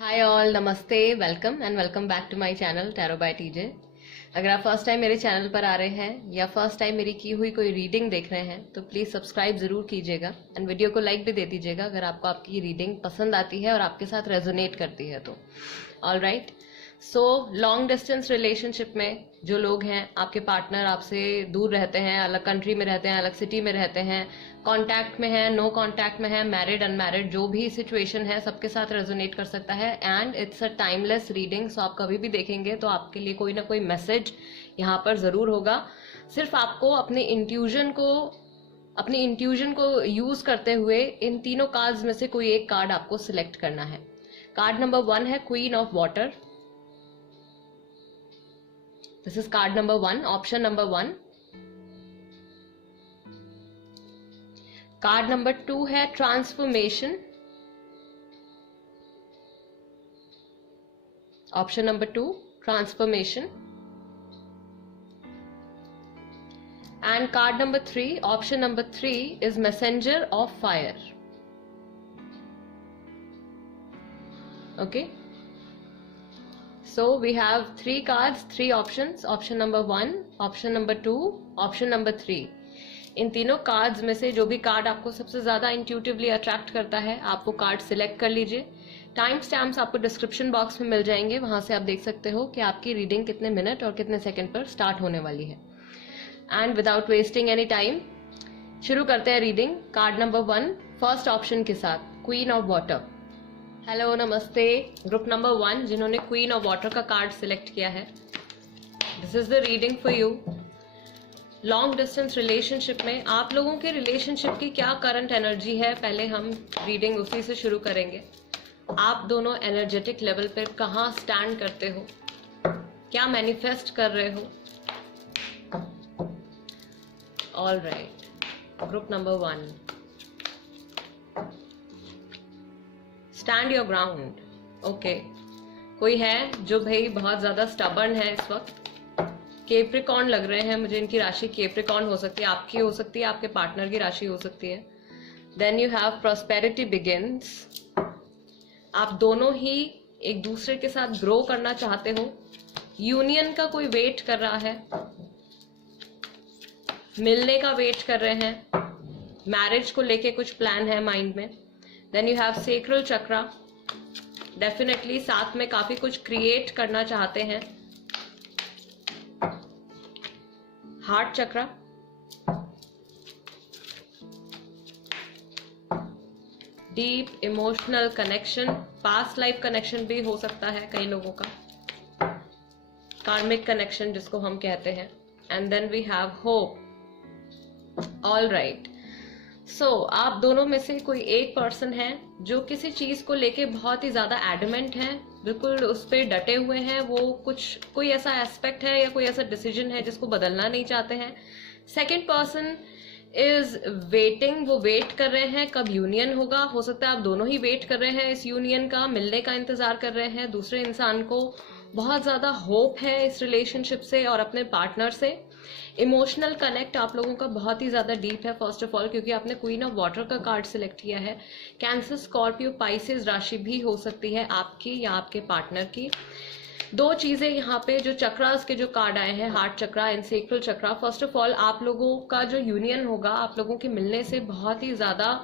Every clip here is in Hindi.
हाय ऑल, नमस्ते, welcome and welcome back to my channel tarot by TJ. अगर आप फर्स्ट टाइम मेरे चैनल पर आ रहे हैं या फर्स्ट टाइम मेरी की हुई कोई रीडिंग देख रहे हैं तो प्लीज़ सब्सक्राइब ज़रूर कीजिएगा एंड वीडियो को लाइक भी दे दीजिएगा अगर आपको आपकी रीडिंग पसंद आती है और आपके साथ रेजोनेट करती है तो। All right, so long distance relationship में जो लोग हैं, आपके पार्टनर आपसे दूर रहते हैं, अलग कंट्री में रहते हैं, अलग सिटी में रहते हैं, कांटेक्ट में है, नो कांटेक्ट में है, मैरिड अनमैरिड, जो भी सिचुएशन है सबके साथ रेजोनेट कर सकता है and it's a timeless reading. So आप कभी भी देखेंगे तो आपके लिए कोई ना कोई मैसेज यहाँ पर ज़रूर होगा। सिर्फ आपको अपने इंट्यूजन को यूज करते हुए इन तीनों कार्ड्स में से कोई एक कार्ड आपको सिलेक्ट करना है। कार्ड नंबर 1 है queen of water. This is called number 1, option number 1। Card number 2 है transformation, option number 2, transformation. And card number 3, option number 3 is messenger of fire. Okay, so we have 3 cards, 3 options, option number 1, option number 2, option number 3। इन तीनों कार्ड्स में से जो भी कार्ड आपको सबसे ज्यादा इंट्यूटिवली अट्रैक्ट करता है आप वो कार्ड सिलेक्ट कर लीजिए। टाइम स्टैम्प्स आपको डिस्क्रिप्शन बॉक्स में मिल जाएंगे, वहां से आप देख सकते हो कि आपकी रीडिंग कितने मिनट और कितने सेकंड पर स्टार्ट होने वाली है। And without wasting any time शुरू करते हैं reading card number 1 first option के साथ, क्वीन ऑफ वाटर। हेलो, नमस्ते, ग्रुप नंबर 1 जिन्होंने क्वीन ऑफ वाटर का कार्ड सिलेक्ट किया है, this is the reading for you. Long distance relationship में आप लोगों के रिलेशनशिप की क्या करंट एनर्जी है, पहले हम रीडिंग उसी से शुरू करेंगे। आप दोनों एनर्जेटिक लेवल पर कहाँ स्टैंड करते हो, क्या मैनिफेस्ट कर रहे हो। All right, group number 1, stand your ground. Okay, कोई है जो भाई बहुत ज्यादा स्टबर्न है इस वक्त, केप्रिकॉन लग रहे हैं मुझे, इनकी राशि केप्रिकॉन हो सकती है, आपकी हो सकती है, आपके पार्टनर की राशि हो सकती है। Then you have prosperity begins. आप दोनों ही एक दूसरे के साथ ग्रो करना चाहते हो, यूनियन का कोई वेट कर रहा है, मिलने का वेट कर रहे हैं, मैरिज को लेके कुछ प्लान है माइंड में। Then you have sacral chakra, definitely साथ में काफी कुछ क्रिएट करना चाहते हैं। Heart chakra, deep emotional connection, past life connection भी हो सकता है कई लोगों का, कार्मिक कनेक्शन जिसको हम कहते हैं। And then we have hope. All right, so आप दोनों में से कोई एक पर्सन है जो किसी चीज को लेके बहुत ही ज्यादा एडमेंट है, बिल्कुल उस पर डटे हुए हैं। वो कोई ऐसा एस्पेक्ट है या कोई ऐसा डिसीजन है जिसको बदलना नहीं चाहते हैं। सेकंड पर्सन इज वेटिंग, वो वेट कर रहे हैं कब यूनियन होगा। हो सकता है आप दोनों ही वेट कर रहे हैं इस यूनियन का, मिलने का इंतजार कर रहे हैं। दूसरे इंसान को बहुत ज्यादा होप है इस रिलेशनशिप से और अपने पार्टनर से। इमोशनल कनेक्ट आप लोगों का बहुत ही ज्यादा डीप है, फर्स्ट ऑफ ऑल क्योंकि आपने क्वीन ऑफ वाटर का कार्ड सिलेक्ट किया है। कैंसर, स्कॉर्पियो, पाइसेस राशि भी हो सकती है आपकी या आपके पार्टनर की। दो चीजें यहाँ पे जो चक्रास के जो कार्ड आए हैं, heart chakra and sacral chakra, first of all आप लोगों का जो यूनियन होगा, आप लोगों के मिलने से बहुत ही ज्यादा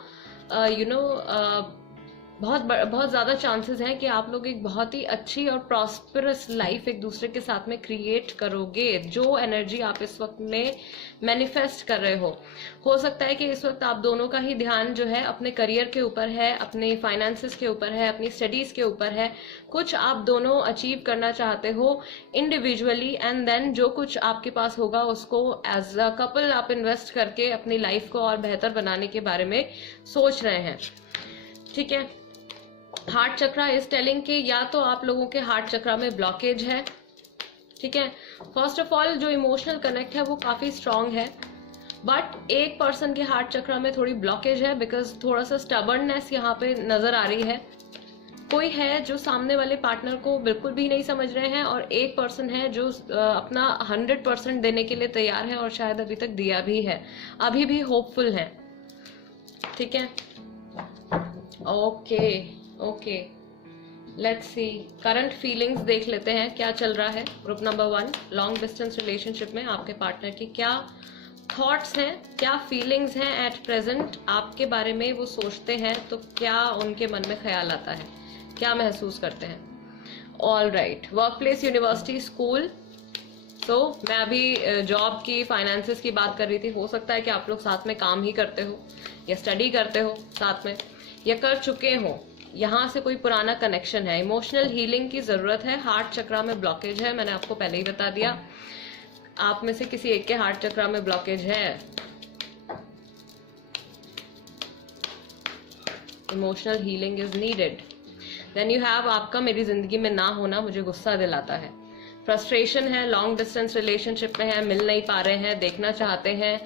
बहुत ज्यादा चांसेस हैं कि आप लोग एक बहुत ही अच्छी और प्रॉस्परस लाइफ एक दूसरे के साथ में क्रिएट करोगे। जो एनर्जी आप इस वक्त में मैनिफेस्ट कर रहे हो सकता है कि इस वक्त आप दोनों का ही ध्यान जो है अपने करियर के ऊपर है, अपने फाइनेंसेस के ऊपर है, अपनी स्टडीज के ऊपर है। कुछ आप दोनों अचीव करना चाहते हो इंडिविजुअली एंड देन जो कुछ आपके पास होगा उसको एज अ कपल आप इन्वेस्ट करके अपनी लाइफ को और बेहतर बनाने के बारे में सोच रहे हैं। ठीक है, हार्ट चक्रा इज टेलिंग कि या तो आप लोगों के हार्ट चक्रा में ब्लॉकेज है। ठीक है, फर्स्ट ऑफ ऑल जो इमोशनल कनेक्ट है वो काफी स्ट्रांग है, बट एक पर्सन के हार्ट चक्रा में थोड़ी ब्लॉकेज है बिकॉज थोड़ा सा स्टबर्ननेस यहाँ पे नजर आ रही है। कोई है जो सामने वाले पार्टनर को बिल्कुल भी नहीं समझ रहे हैं और एक पर्सन है जो अपना 100% देने के लिए तैयार है और शायद अभी तक दिया भी है, अभी भी होपफुल है। ठीक है, okay okay, let's see current feelings देख लेते हैं क्या चल रहा है। Group number 1, long distance relationship में आपके पार्टनर की क्या थॉट्स हैं, क्या फीलिंग्स हैं एट प्रेजेंट आपके बारे में। वो सोचते हैं तो क्या उनके मन में ख्याल आता है, क्या महसूस करते हैं। All right, work place, university, school. तो मैं अभी जॉब की, फाइनेंसेस की बात कर रही थी। हो सकता है कि आप लोग साथ में काम ही करते हो या स्टडी करते हो साथ में, या कर चुके हो। यहाँ से कोई पुराना कनेक्शन है। इमोशनल हीलिंग की जरूरत है। हार्ट चक्रा में ब्लॉकेज है, मैंने आपको पहले ही बता दिया। आप में से किसी एक के हार्ट चक्रा में ब्लॉकेज है। Emotional healing is needed. Then you have आपका मेरी जिंदगी में ना होना मुझे गुस्सा दिलाता है। फ्रस्ट्रेशन है, लॉन्ग डिस्टेंस रिलेशनशिप में है, मिल नहीं पा रहे हैं, देखना चाहते हैं,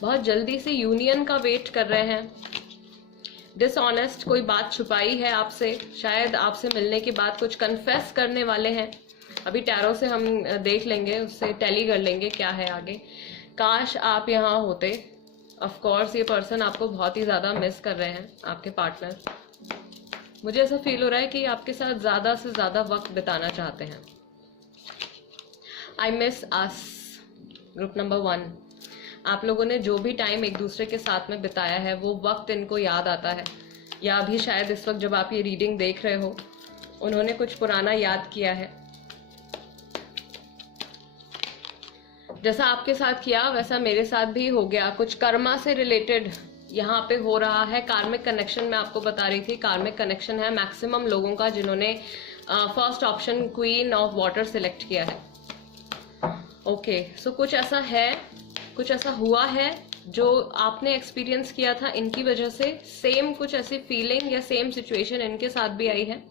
बहुत जल्दी से यूनियन का वेट कर रहे हैं। डिसऑनेस्ट, कोई बात छुपाई है आपसे, शायद आपसे मिलने के बाद कुछ कन्फेस करने वाले हैं। अभी टैरो से हम देख लेंगे, उससे टैली कर लेंगे क्या है आगे। काश आप यहाँ होते। ऑफ कोर्स ये पर्सन आपको बहुत ही ज्यादा मिस कर रहे हैं, आपके पार्टनर। मुझे ऐसा फील हो रहा है कि आपके साथ ज्यादा से ज्यादा वक्त बिताना चाहते हैं। I miss us, group number 1। आप लोगों ने जो भी टाइम एक दूसरे के साथ में बिताया है वो वक्त इनको याद आता है, या अभी शायद इस वक्त जब आप ये रीडिंग देख रहे हो उन्होंने कुछ पुराना याद किया है। जैसा आपके साथ किया वैसा मेरे साथ भी हो गया। कुछ कर्मा से रिलेटेड यहाँ पे हो रहा है। कार्मिक कनेक्शन मैं आपको बता रही थी, कार्मिक कनेक्शन है मैक्सिमम लोगों का जिन्होंने first option queen of water select किया है। ओके, सो कुछ ऐसा है, कुछ ऐसा हुआ है जो आपने एक्सपीरियंस किया था इनकी वजह से। सेम कुछ ऐसी फीलिंग या सेम सिचुएशन इनके साथ भी आई है।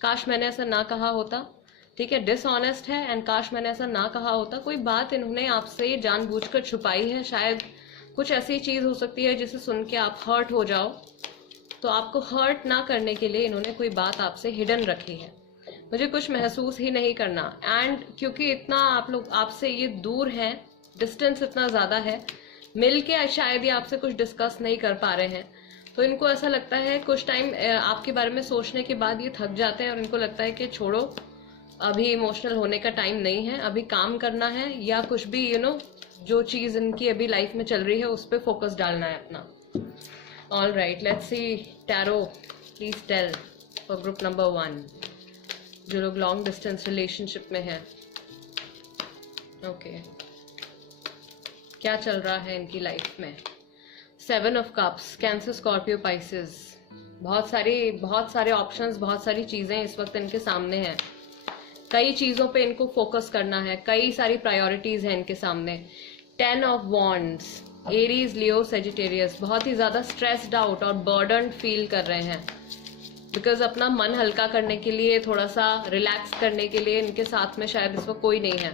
काश मैंने ऐसा ना कहा होता, ठीक है। डिसऑनेस्ट है एंड काश मैंने ऐसा ना कहा होता। कोई बात इन्होंने आपसे जानबूझकर छुपाई है। शायद कुछ ऐसी चीज हो सकती है जिसे सुन के आप हर्ट हो जाओ, तो आपको हर्ट ना करने के लिए इन्होंने कोई बात आपसे हिडन रखी है। मुझे कुछ महसूस ही नहीं करना। एंड क्योंकि इतना आप लोग आपसे ये दूर हैं, डिस्टेंस इतना ज्यादा है, मिल के शायद ये आपसे कुछ डिस्कस नहीं कर पा रहे हैं, तो इनको ऐसा लगता है कुछ टाइम आपके बारे में सोचने के बाद ये थक जाते हैं और इनको लगता है कि छोड़ो, अभी इमोशनल होने का टाइम नहीं है, अभी काम करना है या कुछ भी जो चीज इनकी अभी लाइफ में चल रही है उस पर फोकस डालना है अपना। All right, let's see tarot, please tell for group number 1 जो लोग लॉन्ग डिस्टेंस रिलेशनशिप में हैं। ओके, क्या चल रहा है इनकी लाइफ में। 7 of cups, Cancer, Scorpio, Pisces. बहुत सारे ऑप्शंस, बहुत सारी चीजें इस वक्त इनके सामने हैं। कई चीजों पे इनको फोकस करना है, कई सारी प्रायोरिटीज हैं इनके सामने। 10 of wands, Aries, Leo, Sagittarius. बहुत ही ज्यादा स्ट्रेस्ड आउट और बर्डन फील कर रहे हैं बिकॉज अपना मन हल्का करने के लिए, थोड़ा सा रिलैक्स करने के लिए इनके साथ में शायद इस वक्त कोई नहीं है।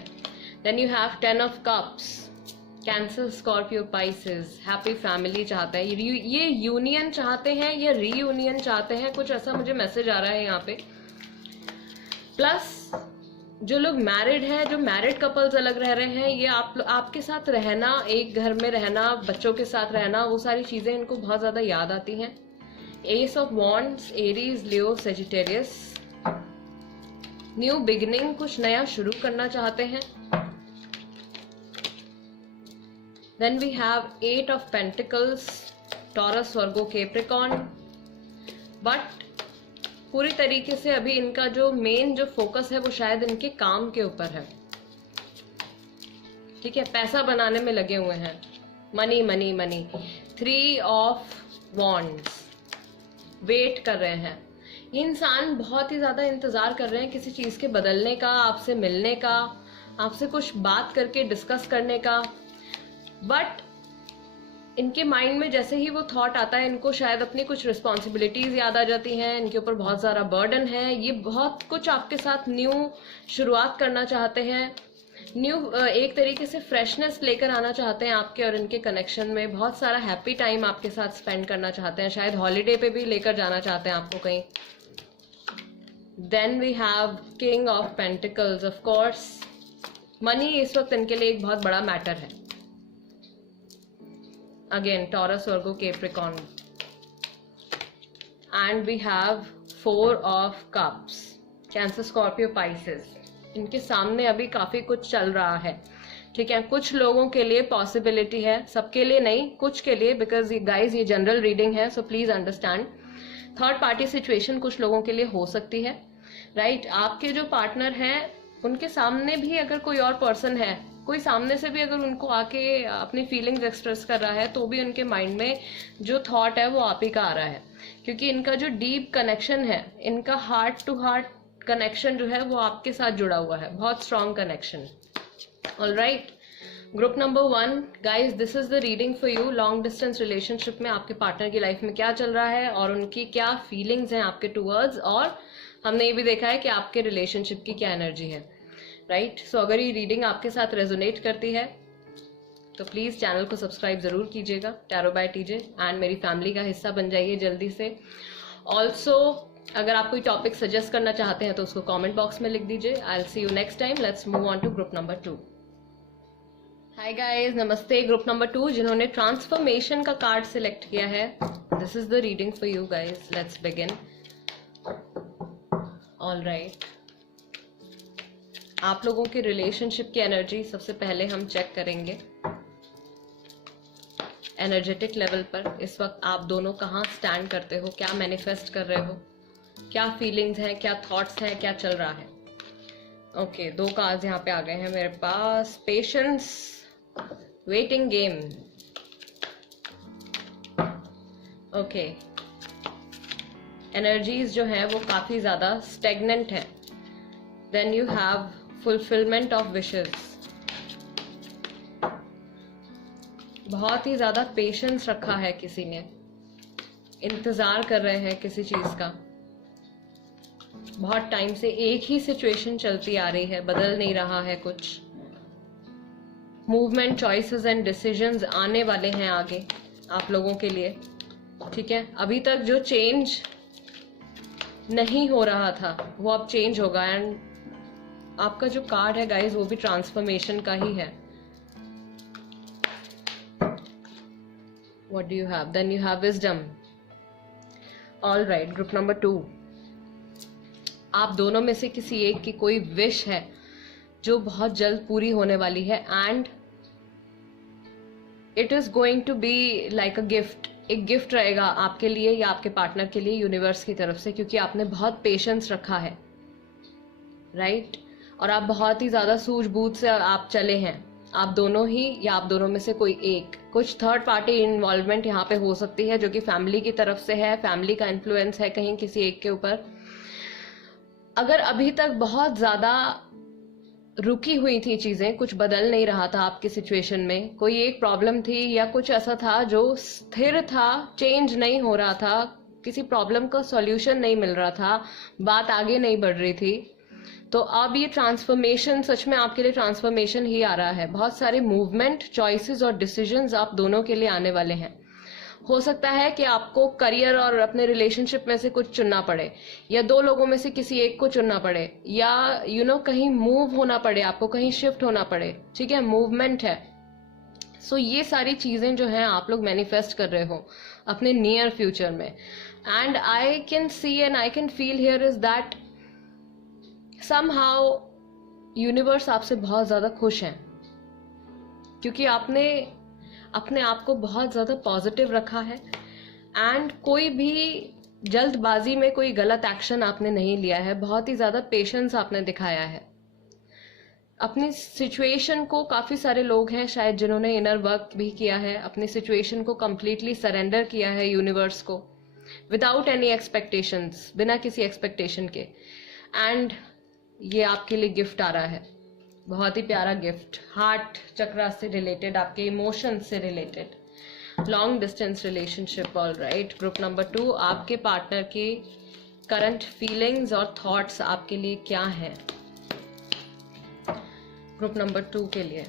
Then you have 10 of cups, Cancer, Scorpio, Pisces. Happy family चाहते हैं ये यूनियन चाहते हैं या रीयूनियन चाहते हैं, कुछ ऐसा मुझे मैसेज आ रहा है यहाँ पे। प्लस जो लोग मैरिड हैं, जो मैरिड कपल्स अलग रह रहे हैं, ये आपके साथ रहना, एक घर में रहना, बच्चों के साथ रहना, वो सारी चीजें इनको बहुत ज्यादा याद आती हैं। S of wands, Aries, Leo, Sagittarius. New beginning, कुछ नया शुरू करना चाहते हैं। Then we have 8 of Pentacles, Taurus, Virgo, Capricorn. But पूरी तरीके से अभी इनका जो मेन जो फोकस है वो शायद इनके काम के ऊपर है, ठीक है। पैसा बनाने में लगे हुए हैं, money money money. 3 of wands, wait कर रहे हैं। ये इंसान बहुत ही ज्यादा इंतजार कर रहे हैं किसी चीज के बदलने का, आपसे मिलने का, आपसे कुछ बात करके डिस्कस करने का। बट इनके माइंड में जैसे ही वो थॉट आता है, इनको शायद अपनी कुछ रिस्पॉन्सिबिलिटीज याद आ जाती हैं, इनके ऊपर बहुत सारा बर्डन है। ये बहुत कुछ आपके साथ न्यू शुरुआत करना चाहते हैं, न्यू एक तरीके से फ्रेशनेस लेकर आना चाहते हैं आपके और इनके कनेक्शन में। बहुत सारा हैप्पी टाइम आपके साथ स्पेंड करना चाहते हैं, शायद हॉलीडे पे भी लेकर जाना चाहते हैं आपको कहीं। Then we have king of pentacles. Of course money इस वक्त इनके लिए एक बहुत बड़ा मैटर है। Again Taurus, Virgo, Capricorn. And we have 4 of cups, Cancer, Scorpio, Pisces, इनके सामने अभी काफी कुछ चल रहा है, ठीक है। कुछ लोगों के लिए पॉसिबिलिटी है, सबके लिए नहीं, कुछ के लिए, बिकॉज ये गाइज ये जनरल रीडिंग है, so please understand. Third party situation कुछ लोगों के लिए हो सकती है, राइट। आपके जो पार्टनर हैं उनके सामने भी अगर कोई और पर्सन है, कोई सामने से भी अगर उनको आके अपनी फीलिंग्स एक्सप्रेस कर रहा है, तो भी उनके माइंड में जो थॉट है वो आप ही का आ रहा है, क्योंकि इनका जो डीप कनेक्शन है, इनका हार्ट टू हार्ट कनेक्शन जो है वो आपके साथ जुड़ा हुआ है, बहुत strong connection. Alright, group number 1 guys, this is the reading for you. Long distance relationship में आपके पार्टनर की लाइफ में क्या चल रहा है और उनकी क्या फीलिंग्स हैं आपके टूवर्ड्स, और हमने ये भी देखा है कि आपके रिलेशनशिप की क्या एनर्जी है, राइट। सो अगर ये रीडिंग आपके साथ रेजोनेट करती है तो प्लीज चैनल को सब्सक्राइब जरूर कीजिएगा, टैरो बाय टीजे, एंड मेरी फैमिली का हिस्सा बन जाइए जल्दी से। ऑल्सो अगर आप कोई टॉपिक सजेस्ट करना चाहते हैं तो उसको कमेंट बॉक्स में लिख दीजिए। I will see you next time. Let's move on to group number 2। Hi guys, नमस्ते। ग्रुप नंबर 2 जिन्होंने ट्रांसफॉर्मेशन का कार्ड सिलेक्ट किया है, this is the reading for you guys. Let's begin. All right, आप लोगों की रिलेशनशिप की एनर्जी सबसे पहले हम चेक करेंगे। एनर्जेटिक लेवल पर इस वक्त आप दोनों कहाँ स्टैंड करते हो, क्या मैनिफेस्ट कर रहे हो, क्या फीलिंग्स हैं, क्या थॉट्स हैं, क्या चल रहा है। ओके, 2 कार्ड्स यहाँ पे आ गए हैं मेरे पास। Patience, waiting game. Okay, energies जो है वो काफी ज्यादा स्टेगनेंट है। Then you have fulfilment of wishes. बहुत ही ज्यादा पेशेंस रखा है किसी ने, इंतजार कर रहे हैं किसी चीज का। बहुत टाइम से एक ही सिचुएशन चलती आ रही है, बदल नहीं रहा है कुछ। मूवमेंट, चॉइसेस एंड डिसीजंस आने वाले हैं आगे आप लोगों के लिए, ठीक है। अभी तक जो चेंज नहीं हो रहा था वो अब चेंज होगा, एंड आपका जो कार्ड है गाइस वो भी ट्रांसफॉर्मेशन का ही है। What do you have? Then you have wisdom. All right, group number 2. आप दोनों में से किसी एक की कोई विश है जो बहुत जल्द पूरी होने वाली है, and it is going to be like a gift. एक गिफ्ट रहेगा आपके लिए या आपके पार्टनर के लिए यूनिवर्स की तरफ से, क्योंकि आपने बहुत पेशेंस रखा है, राइट। और आप बहुत ही ज्यादा सूझबूझ से आप चले हैं, आप दोनों ही या आप दोनों में से कोई एक। कुछ थर्ड पार्टी इन्वॉल्वमेंट यहाँ पे हो सकती है जो कि फैमिली की तरफ से है, फैमिली का इन्फ्लुएंस है कहीं किसी एक के ऊपर। अगर अभी तक बहुत ज्यादा रुकी हुई थी चीजें, कुछ बदल नहीं रहा था आपकी सिचुएशन में, कोई एक प्रॉब्लम थी या कुछ ऐसा था जो स्थिर था, चेंज नहीं हो रहा था, किसी प्रॉब्लम का सॉल्यूशन नहीं मिल रहा था, बात आगे नहीं बढ़ रही थी, तो अब ये ट्रांसफॉर्मेशन, सच में आपके लिए ट्रांसफॉर्मेशन ही आ रहा है। बहुत सारे मूवमेंट, चॉइसेस और डिसीजंस आप दोनों के लिए आने वाले हैं। हो सकता है कि आपको करियर और अपने रिलेशनशिप में से कुछ चुनना पड़े, या 2 लोगों में से किसी एक को चुनना पड़े, या कहीं मूव होना पड़े, आपको कहीं शिफ्ट होना पड़े, ठीक है। मूवमेंट है। सो ये सारी चीजें जो हैं आप लोग मैनिफेस्ट कर रहे हो अपने नियर फ्यूचर में, and I can see and I can feel here is that somehow universe आपसे बहुत ज्यादा खुश है, क्योंकि आपने अपने आप को बहुत ज्यादा पॉजिटिव रखा है, एंड कोई भी जल्दबाजी में कोई गलत एक्शन आपने नहीं लिया है। बहुत ही ज्यादा पेशेंस आपने दिखाया है अपनी सिचुएशन को। काफी सारे लोग हैं शायद जिन्होंने इनर वर्क भी किया है, अपनी सिचुएशन को कंप्लीटली सरेंडर किया है यूनिवर्स को, विदाउट एनी एक्सपेक्टेशंस, बिना किसी एक्सपेक्टेशन के। एंड ये आपके लिए गिफ्ट आ रहा है, बहुत ही प्यारा गिफ्ट, हार्ट चक्रा से रिलेटेड, आपके इमोशंस से related. Long distance relationship. Alright, group number 2, आपके पार्टनर की करंट फीलिंग्स और थॉट्स आपके लिए क्या है ग्रुप नंबर 2 के लिए।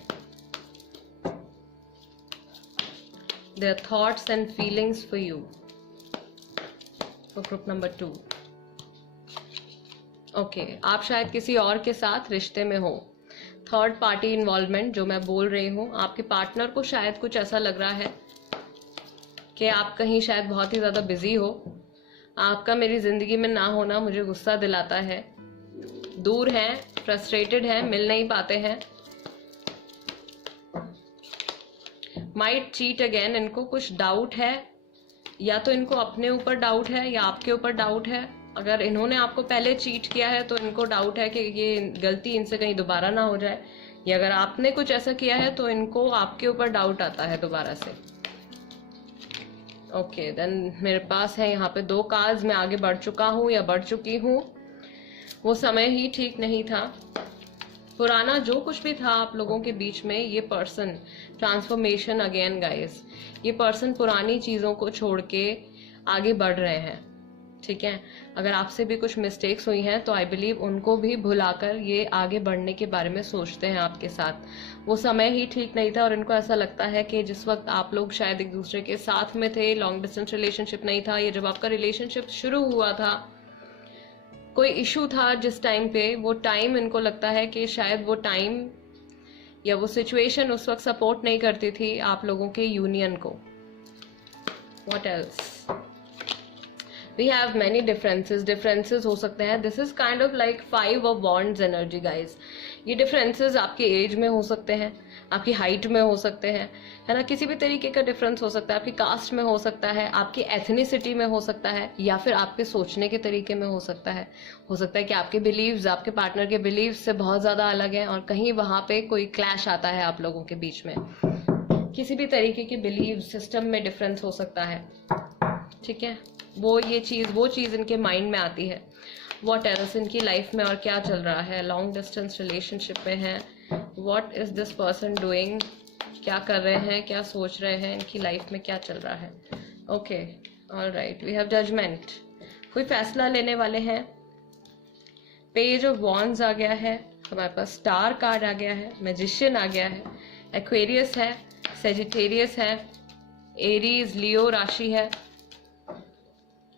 Their thoughts and feelings for you for group number 2। Okay, आप शायद किसी और के साथ रिश्ते में हो। थर्ड पार्टी इन्वॉल्वमेंट जो मैं बोल रही हूँ, आपके पार्टनर को शायद कुछ ऐसा लग रहा है कि आप कहीं शायद बहुत ही ज़्यादा बिजी हो, आपका मेरी जिंदगी में ना होना मुझे गुस्सा दिलाता है, दूर हैं, फ्रस्ट्रेटेड हैं, मिल नहीं पाते हैं, माइट चीट अगेन, इनको कुछ डाउट है, या तो इनको अपने ऊपर डाउट है या आपके ऊपर डाउट है। अगर इन्होंने आपको पहले चीट किया है तो इनको डाउट है कि ये गलती इनसे कहीं दोबारा ना हो जाए, या अगर आपने कुछ ऐसा किया है तो इनको आपके ऊपर डाउट आता है दोबारा से। ओके देन मेरे पास है यहाँ पे 2 कार्ड्स, मैं आगे बढ़ चुका हूँ या बढ़ चुकी हूँ, वो समय ही ठीक नहीं था। पुराना जो कुछ भी था आप लोगों के बीच में, ये पर्सन ट्रांसफॉर्मेशन अगेन गाइस, ये पर्सन पुरानी चीज़ों को छोड़ के आगे बढ़ रहे हैं, ठीक है। अगर आपसे भी कुछ मिस्टेक्स हुई हैं तो आई बिलीव उनको भी भुलाकर ये आगे बढ़ने के बारे में सोचते हैं आपके साथ। वो समय ही ठीक नहीं था और इनको ऐसा लगता है कि जिस वक्त आप लोग शायद एक दूसरे के साथ में थे, लॉन्ग डिस्टेंस रिलेशनशिप नहीं था, ये जब आपका रिलेशनशिप शुरू हुआ था, कोई इशू था जिस टाइम पे, वो टाइम इनको लगता है कि शायद वो टाइम या वो सिचुएशन उस वक्त सपोर्ट नहीं करती थी आप लोगों के यूनियन को। What else, we have many differences हो सकते हैं। This is kind of like 5 of wands energy guys. ये डिफरेंसेस आपके एज में हो सकते हैं, आपकी हाइट में हो सकते हैं, है ना, किसी भी तरीके का डिफरेंस हो सकता है, आपकी कास्ट में हो सकता है, आपकी एथनिसिटी में हो सकता है, या फिर आपके सोचने के तरीके में हो सकता है कि आपके बिलीव्स आपके पार्टनर के बिलीव्स से बहुत ज़्यादा अलग हैं और कहीं वहाँ पे कोई क्लैश आता है आप लोगों के बीच में। किसी भी तरीके के बिलीव सिस्टम में डिफरेंस हो सकता है, ठीक है। वो चीज़ इनके माइंड में आती है। व्हाट एल्स, इनकी लाइफ में और क्या चल रहा है, लॉन्ग डिस्टेंस रिलेशनशिप में है, what is this person doing, क्या कर रहे हैं, क्या सोच रहे हैं, इनकी लाइफ में क्या चल रहा है। Okay alright, we have judgement, कोई फैसला लेने वाले हैं। पेज ऑफ वॉन्ड्स आ गया है, हमारे पास स्टार कार्ड आ गया है, मैजिशियन आ गया है, एक्वेरियस है, सेजिटेरियस है, एरीज लियो राशि है।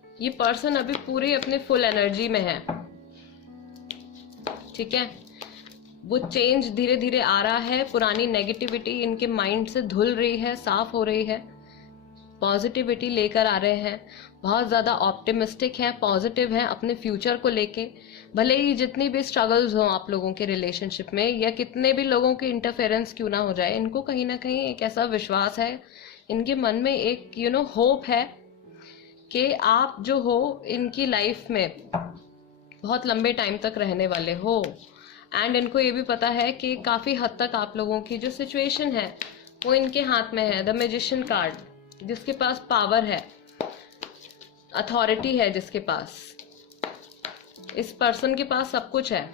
ये पर्सन अभी पूरी अपने फुल एनर्जी में है, ठीक है। वो चेंज धीरे धीरे आ रहा है, पुरानी नेगेटिविटी इनके माइंड से धुल रही है, साफ हो रही है, पॉजिटिविटी लेकर आ रहे हैं, बहुत ज़्यादा ऑप्टिमिस्टिक हैं, पॉजिटिव हैं अपने फ्यूचर को लेके। भले ही जितनी भी स्ट्रगल्स हों आप लोगों के रिलेशनशिप में, या कितने भी लोगों के इंटरफेरेंस क्यों ना हो जाए, इनको कहीं ना कहीं एक ऐसा विश्वास है, इनके मन में एक होप है कि आप जो हो इनकी लाइफ में बहुत लंबे टाइम तक रहने वाले हो। एंड इनको ये भी पता है कि काफ़ी हद तक आप लोगों की जो सिचुएशन है वो इनके हाथ में है। द मैजिशियन कार्ड, जिसके पास पावर है, अथॉरिटी है, जिसके पास, इस पर्सन के पास सब कुछ है।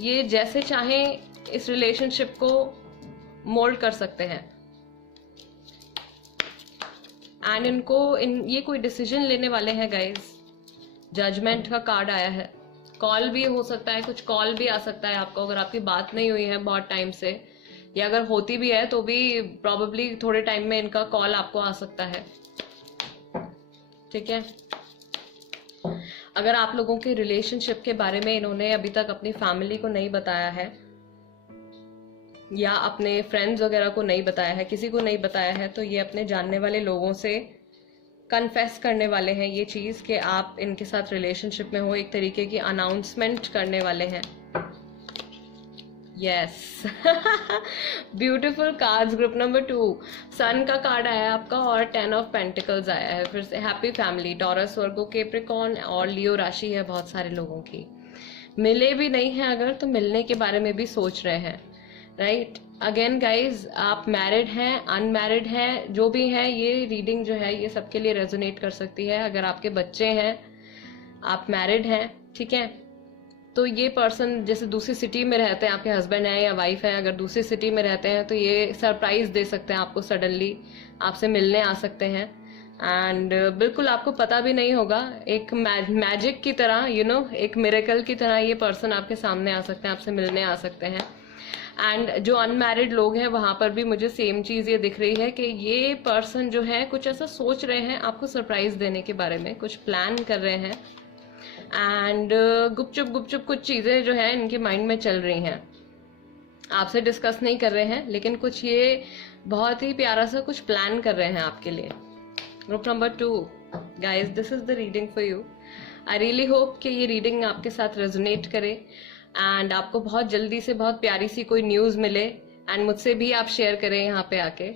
ये जैसे चाहें इस रिलेशनशिप को मोल्ड कर सकते हैं। एंड ये कोई डिसीजन लेने वाले हैं गाइज। जजमेंट का कार्ड आया है, कॉल भी हो सकता है, कुछ कॉल भी आ सकता है आपको, अगर आपकी बात नहीं हुई है बहुत टाइम से, या अगर होती भी है तो भी प्रॉबेबली थोड़े टाइम में इनका कॉल आपको आ सकता है, ठीक है। अगर आप लोगों के रिलेशनशिप के बारे में इन्होंने अभी तक अपनी फैमिली को नहीं बताया है, या अपने फ्रेंड्स वगैरह को नहीं बताया है, किसी को नहीं बताया है, तो ये अपने जानने वाले लोगों से कन्फेस करने वाले हैं ये चीज़ कि आप इनके साथ रिलेशनशिप में हो, एक तरीके की अनाउंसमेंट करने वाले हैं। Yes, beautiful cards. Group number 2, सन का कार्ड आया है आपका और 10 ऑफ पेंटिकल्स आया है। फिर से happy family, taurus, Virgo, Capricorn और लियो राशि है बहुत सारे लोगों की। मिले भी नहीं हैं अगर, तो मिलने के बारे में भी सोच रहे हैं, राइट। अगेन गाइज, आप मैरिड हैं, अनमैरिड हैं, जो भी हैं, ये रीडिंग जो है ये सबके लिए रेजोनेट कर सकती है। अगर आपके बच्चे हैं, आप मैरिड हैं, ठीक है, तो ये पर्सन जैसे दूसरी सिटी में रहते हैं, आपके हस्बैंड है या वाइफ है, अगर दूसरी सिटी में रहते हैं तो ये सरप्राइज दे सकते हैं आपको, सडनली आपसे मिलने आ सकते हैं। एंड बिल्कुल आपको पता भी नहीं होगा, एक मैजिक की तरह, एक मिरेकल की तरह ये पर्सन आपके सामने आ सकते हैं, आपसे मिलने आ सकते हैं। एंड जो अनमैरिड लोग हैं वहां पर भी मुझे सेम चीज़ ये दिख रही है कि ये पर्सन जो है कुछ ऐसा सोच रहे हैं आपको सरप्राइज देने के बारे में, कुछ प्लान कर रहे हैं। एंड गुपचुप कुछ चीज़ें जो है इनके माइंड में चल रही हैं, आपसे डिस्कस नहीं कर रहे हैं, लेकिन कुछ ये बहुत ही प्यारा सा कुछ प्लान कर रहे हैं आपके लिए। Group number 2, guys, this is the reading for you. I really hope कि ये रीडिंग आपके साथ रेजोनेट करे एंड आपको बहुत जल्दी से बहुत प्यारी सी कोई न्यूज़ मिले एंड मुझसे भी आप शेयर करें यहाँ पे आके.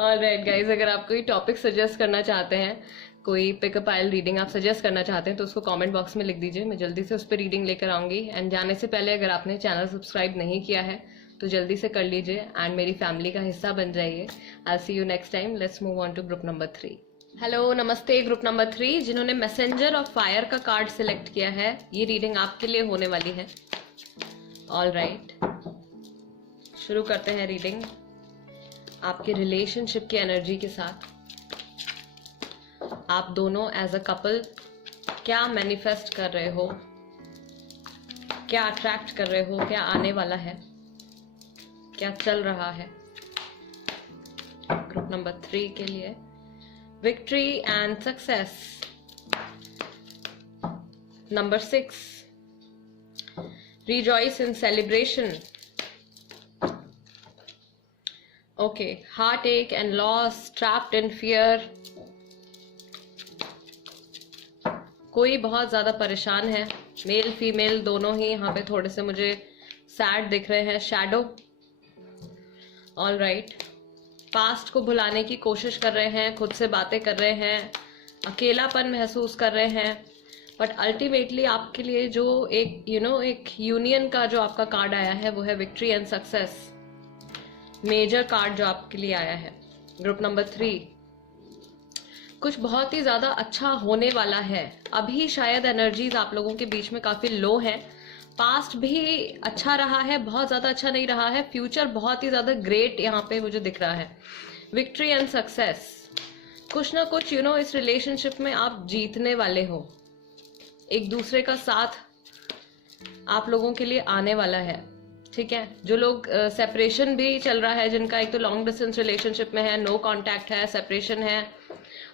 ऑलराइट गाइज, अगर आप कोई टॉपिक सजेस्ट करना चाहते हैं, कोई पिकअप आइल रीडिंग आप सजेस्ट करना चाहते हैं, तो उसको कमेंट बॉक्स में लिख दीजिए. मैं जल्दी से उस पर रीडिंग लेकर आऊँगी. एंड जाने से पहले अगर आपने चैनल सब्सक्राइब नहीं किया है तो जल्दी से कर लीजिए एंड मेरी फैमिली का हिस्सा बन जाइए. I see you next time. Let's move on to group number 3. Hello, नमस्ते ग्रुप नंबर 3. जिन्होंने मैसेंजर ऑफ फायर का कार्ड सिलेक्ट किया है, ये रीडिंग आपके लिए होने वाली है. ऑलराइट, शुरू करते हैं रीडिंग आपके रिलेशनशिप की एनर्जी के साथ. आप दोनों एज अ कपल क्या मैनिफेस्ट कर रहे हो, क्या अट्रैक्ट कर रहे हो, क्या आने वाला है, क्या चल रहा है. ग्रुप नंबर 3 के लिए victory and success. Number 6, rejoice in celebration. Okay, heartache and loss, trapped in fear. कोई बहुत ज्यादा परेशान है, मेल फीमेल दोनों ही यहाँ पे थोड़े से मुझे सैड दिख रहे हैं. शैडो. ऑल राइट, पास्ट को भुलाने की कोशिश कर रहे हैं, खुद से बातें कर रहे हैं, अकेलापन महसूस कर रहे हैं. बट अल्टीमेटली आपके लिए जो एक एक यूनियन का जो आपका कार्ड आया है वो है victory and success. Major card जो आपके लिए आया है. ग्रुप नंबर 3, कुछ बहुत ही ज्यादा अच्छा होने वाला है. अभी शायद एनर्जीज आप लोगों के बीच में काफी लो है. पास्ट भी अच्छा रहा है, बहुत ज्यादा अच्छा नहीं रहा है. फ्यूचर बहुत ही ज्यादा ग्रेट यहाँ पे मुझे दिख रहा है. Victory and success. कुछ ना कुछ इस रिलेशनशिप में आप जीतने वाले हो. एक दूसरे का साथ आप लोगों के लिए आने वाला है. ठीक है, जो लोग सेपरेशन भी चल रहा है, जिनका एक तो लॉन्ग डिस्टेंस रिलेशनशिप में है, नो कांटेक्ट है, सेपरेशन है,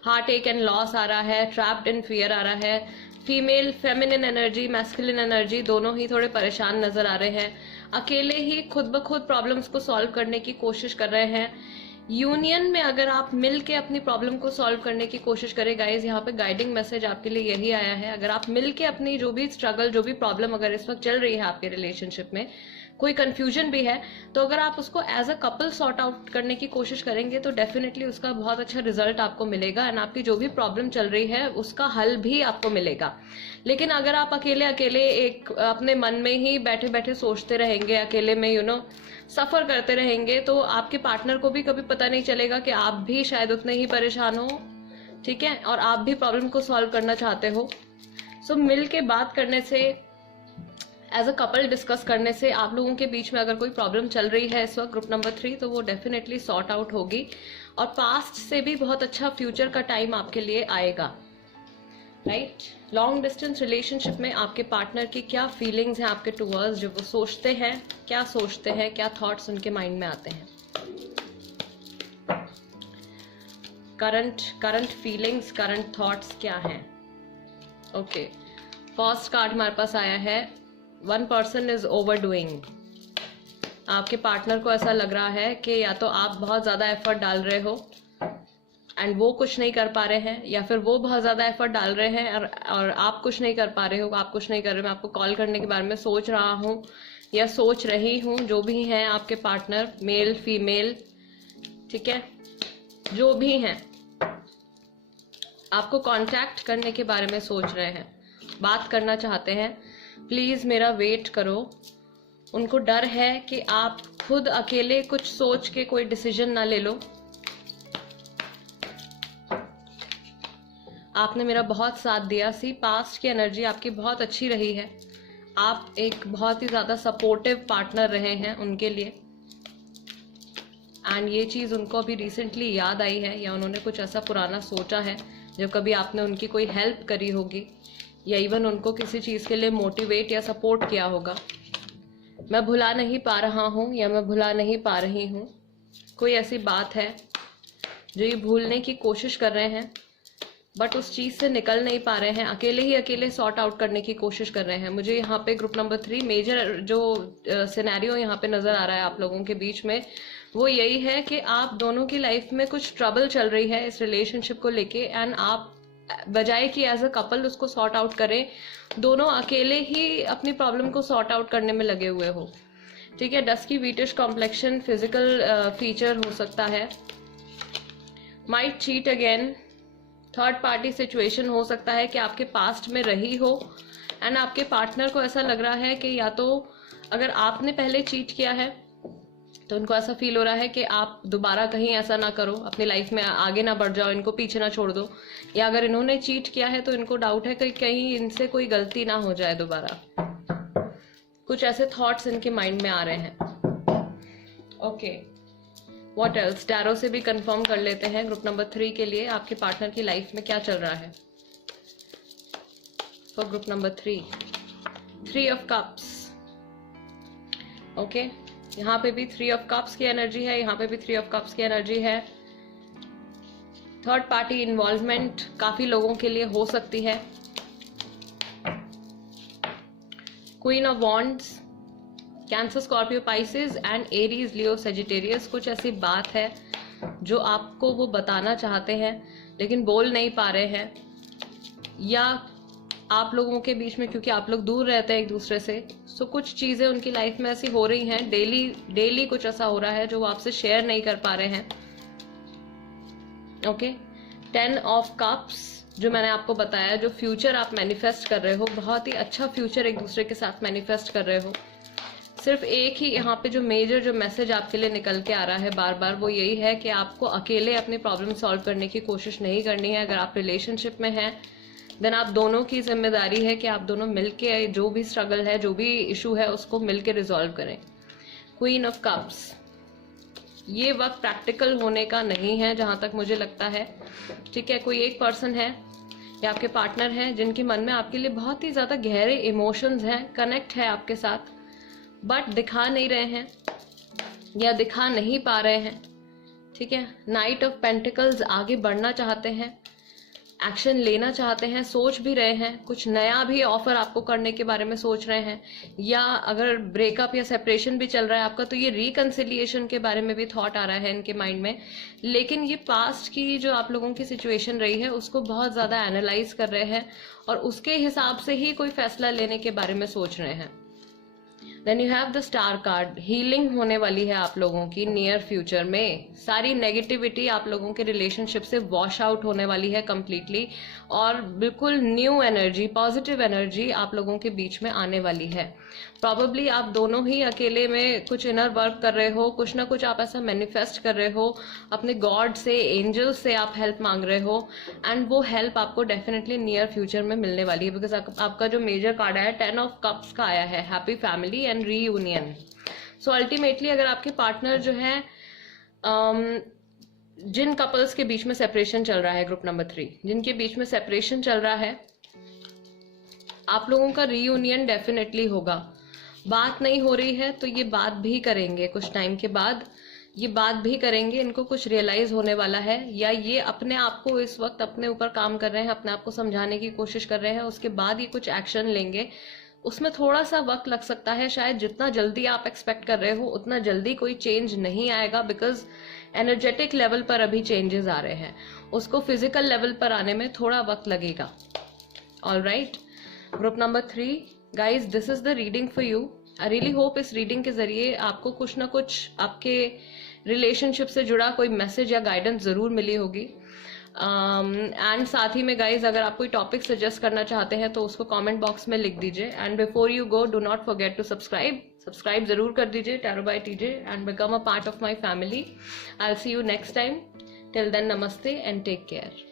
हार्ट एक एंड लॉस आ रहा है, ट्रैप्ड इन फियर आ रहा है. Female feminine energy, masculine energy दोनों ही थोड़े परेशान नजर आ रहे हैं. अकेले ही खुद ब खुद प्रॉब्लम्स को सॉल्व करने की कोशिश कर रहे हैं. यूनियन में अगर आप मिल के अपनी प्रॉब्लम को सॉल्व करने की कोशिश करें गाइज, यहाँ पे गाइडिंग मैसेज आपके लिए यही आया है. अगर आप मिल के अपनी जो भी स्ट्रगल, जो भी प्रॉब्लम अगर इस वक्त चल रही है आपके रिलेशनशिप में, कोई कंफ्यूजन भी है, तो अगर आप उसको as a couple sort out करने की कोशिश करेंगे तो डेफिनेटली उसका बहुत अच्छा रिजल्ट आपको मिलेगा एंड आपकी जो भी प्रॉब्लम चल रही है उसका हल भी आपको मिलेगा. लेकिन अगर आप अकेले अकेले एक अपने मन में ही बैठे बैठे सोचते रहेंगे, अकेले में सफर करते रहेंगे, तो आपके पार्टनर को भी कभी पता नहीं चलेगा कि आप भी शायद उतने ही परेशान हो. ठीक है, और आप भी प्रॉब्लम को सॉल्व करना चाहते हो. सो मिल के बात करने से, एज अ कपल डिस्कस करने से आप लोगों के बीच में अगर कोई प्रॉब्लम चल रही है इस वक्त ग्रुप नंबर 3, तो वो डेफिनेटली सॉर्ट आउट होगी और पास्ट से भी बहुत अच्छा फ्यूचर का टाइम आपके लिए आएगा. राइट. लॉन्ग डिस्टेंस रिलेशनशिप में आपके पार्टनर की क्या फीलिंग्स हैं आपके टूवर्ड्स, जो वो सोचते हैं, क्या सोचते हैं, क्या थॉट्स उनके माइंड में आते हैं. करंट फीलिंग्स, करंट थॉट्स क्या हैं. ओके, फर्स्ट कार्ड हमारे पास आया है, वन पर्सन इज ओवरडूइंग. आपके पार्टनर को ऐसा लग रहा है कि या तो आप बहुत ज्यादा एफर्ट डाल रहे हो एंड वो कुछ नहीं कर पा रहे हैं, या फिर वो बहुत ज्यादा एफर्ट डाल रहे हैं और आप कुछ नहीं कर पा रहे हो, आप कुछ नहीं कर रहे हो. मैं आपको कॉल करने के बारे में सोच रहा हूँ या सोच रही हूँ. जो भी हैं आपके पार्टनर, मेल फीमेल, ठीक है, जो भी हैं, आपको कांटेक्ट करने के बारे में सोच रहे हैं, बात करना चाहते हैं. प्लीज मेरा वेट करो. उनको डर है कि आप खुद अकेले कुछ सोच के कोई डिसीजन ना ले लो. आपने मेरा बहुत साथ दिया. सी, पास्ट की एनर्जी आपकी बहुत अच्छी रही है. आप एक बहुत ही ज्यादा सपोर्टिव पार्टनर रहे हैं उनके लिए एंड ये चीज उनको अभी रिसेंटली याद आई है, या उन्होंने कुछ ऐसा पुराना सोचा है जब कभी आपने उनकी कोई हेल्प करी होगी, या इवन उनको किसी चीज के लिए मोटिवेट या सपोर्ट किया होगा. मैं भुला नहीं पा रहा हूँ या मैं भुला नहीं पा रही हूँ. कोई ऐसी बात है जो ये भूलने की कोशिश कर रहे हैं बट उस चीज से निकल नहीं पा रहे हैं, अकेले ही अकेले सॉर्ट आउट करने की कोशिश कर रहे हैं. मुझे यहाँ पे ग्रुप नंबर 3 मेजर जो सिनेरियो यहाँ पे नजर आ रहा है आप लोगों के बीच में, वो यही है कि आप दोनों की लाइफ में कुछ ट्रबल चल रही है इस रिलेशनशिप को लेके, एंड आप बजाय कि एज अ कपल उसको सॉर्ट आउट करें, दोनों अकेले ही अपनी प्रॉब्लम को सॉर्ट आउट करने में लगे हुए हो। ठीक है, dusky wheatish complexion physical feature हो सकता है। Might cheat again, third party situation हो सकता है कि आपके पास्ट में रही हो एंड आपके पार्टनर को ऐसा लग रहा है कि या तो अगर आपने पहले चीट किया है तो उनको ऐसा फील हो रहा है कि आप दोबारा कहीं ऐसा ना करो, अपनी लाइफ में आगे ना बढ़ जाओ, इनको पीछे ना छोड़ दो, या अगर इन्होंने चीट किया है तो इनको डाउट है कि कहीं इनसे कोई गलती ना हो जाए दोबारा। कुछ ऐसे थॉट्स इनके माइंड में आ रहे हैं। ओके, व्हाट एल्स, टैरो से भी कंफर्म कर लेते हैं ग्रुप नंबर 3 के लिए आपके पार्टनर की लाइफ में क्या चल रहा है। For group number 3 of cups. Okay, यहाँ पे भी 3 ऑफ कप्स की एनर्जी है, यहाँ पे भी 3 ऑफ कप्स की एनर्जी है। थर्ड पार्टी इन्वॉल्वमेंट काफी लोगों के लिए हो सकती है। Queen of wands, cancer, Scorpio, Pisces and Aries, Leo, Sagittarius. कुछ ऐसी बात है जो आपको वो बताना चाहते हैं लेकिन बोल नहीं पा रहे हैं, या आप लोगों के बीच में क्योंकि आप लोग दूर रहते हैं एक दूसरे से, सो कुछ चीजें उनकी लाइफ में ऐसी हो रही हैं, डेली कुछ ऐसा हो रहा है जो वो आपसे शेयर नहीं कर पा रहे हैं। ओके, 10 ऑफ कप्स, जो मैंने आपको बताया, जो फ्यूचर आप मैनिफेस्ट कर रहे हो, बहुत ही अच्छा फ्यूचर एक दूसरे के साथ मैनिफेस्ट कर रहे हो। सिर्फ एक ही यहाँ पे जो मेजर जो मैसेज आपके लिए निकल के आ रहा है बार बार, वो यही है कि आपको अकेले अपनी प्रॉब्लम सॉल्व करने की कोशिश नहीं करनी है। अगर आप रिलेशनशिप में हैं देन आप दोनों की जिम्मेदारी है कि आप दोनों मिलके जो भी स्ट्रगल है, जो भी इशू है, उसको मिलके रिजॉल्व करें। क्वीन ऑफ कप्स, ये वक्त प्रैक्टिकल होने का नहीं है जहां तक मुझे लगता है। ठीक है, कोई एक पर्सन है या आपके पार्टनर है जिनके मन में आपके लिए बहुत ही ज्यादा गहरे इमोशंस हैं, कनेक्ट है आपके साथ, बट दिखा नहीं रहे हैं या दिखा नहीं पा रहे हैं। ठीक है, नाइट ऑफ पेंटिकल्स, आगे बढ़ना चाहते हैं, एक्शन लेना चाहते हैं, सोच भी रहे हैं, कुछ नया भी ऑफर आपको करने के बारे में सोच रहे हैं, या अगर ब्रेकअप या सेपरेशन भी चल रहा है आपका तो ये रिकंसिलिएशन के बारे में भी थॉट आ रहा है इनके माइंड में। लेकिन ये पास्ट की जो आप लोगों की सिचुएशन रही है उसको बहुत ज्यादा एनालाइज कर रहे हैं और उसके हिसाब से ही कोई फैसला लेने के बारे में सोच रहे हैं। Then you have the star card, healing होने वाली है आप लोगों की नियर फ्यूचर में। सारी नेगेटिविटी आप लोगों के रिलेशनशिप से वॉश आउट होने वाली है कंप्लीटली, और बिल्कुल न्यू एनर्जी, पॉजिटिव एनर्जी आप लोगों के बीच में आने वाली है। प्रॉबेबली आप दोनों ही अकेले में कुछ इनर वर्क कर रहे हो, कुछ ना कुछ आप ऐसा मैनिफेस्ट कर रहे हो, अपने गॉड से, एंजल से आप हेल्प मांग रहे हो, एंड वो हेल्प आपको डेफिनेटली नियर फ्यूचर में मिलने वाली है। बिकॉज आपका जो मेजर कार्ड है 10 ऑफ कप्स का आया है, happy family and reunion. So ultimately अगर आपके पार्टनर जो है, जिन कपल्स के बीच में सेपरेशन चल रहा है, ग्रुप नंबर 3 जिनके बीच में सेपरेशन चल रहा है, आप लोगों का रीयूनियन डेफिनेटली होगा। बात नहीं हो रही है तो ये बात भी करेंगे, कुछ टाइम के बाद ये बात भी करेंगे, इनको कुछ रियलाइज होने वाला है, या ये अपने आप को इस वक्त अपने ऊपर काम कर रहे हैं, अपने आप को समझाने की कोशिश कर रहे हैं, उसके बाद ये कुछ एक्शन लेंगे। उसमें थोड़ा सा वक्त लग सकता है, शायद जितना जल्दी आप एक्सपेक्ट कर रहे हो उतना जल्दी कोई चेंज नहीं आएगा, बिकॉज एनर्जेटिक लेवल पर अभी चेंजेस आ रहे हैं, उसको फिजिकल लेवल पर आने में थोड़ा वक्त लगेगा। Alright, group number 3 guys, this is the reading for you. I really hope इस रीडिंग के जरिए आपको कुछ ना कुछ आपके रिलेशनशिप से जुड़ा कोई मैसेज या गाइडेंस जरूर मिली होगी। एंड साथ ही में गाइज, अगर आप कोई टॉपिक सजेस्ट करना चाहते हैं तो उसको कमेंट बॉक्स में लिख दीजिए। And before you go, do not forget to subscribe जरूर कर दीजिए tarot by TJ and become a part of my family. I will see you next time. Till then, नमस्ते एंड टेक केयर।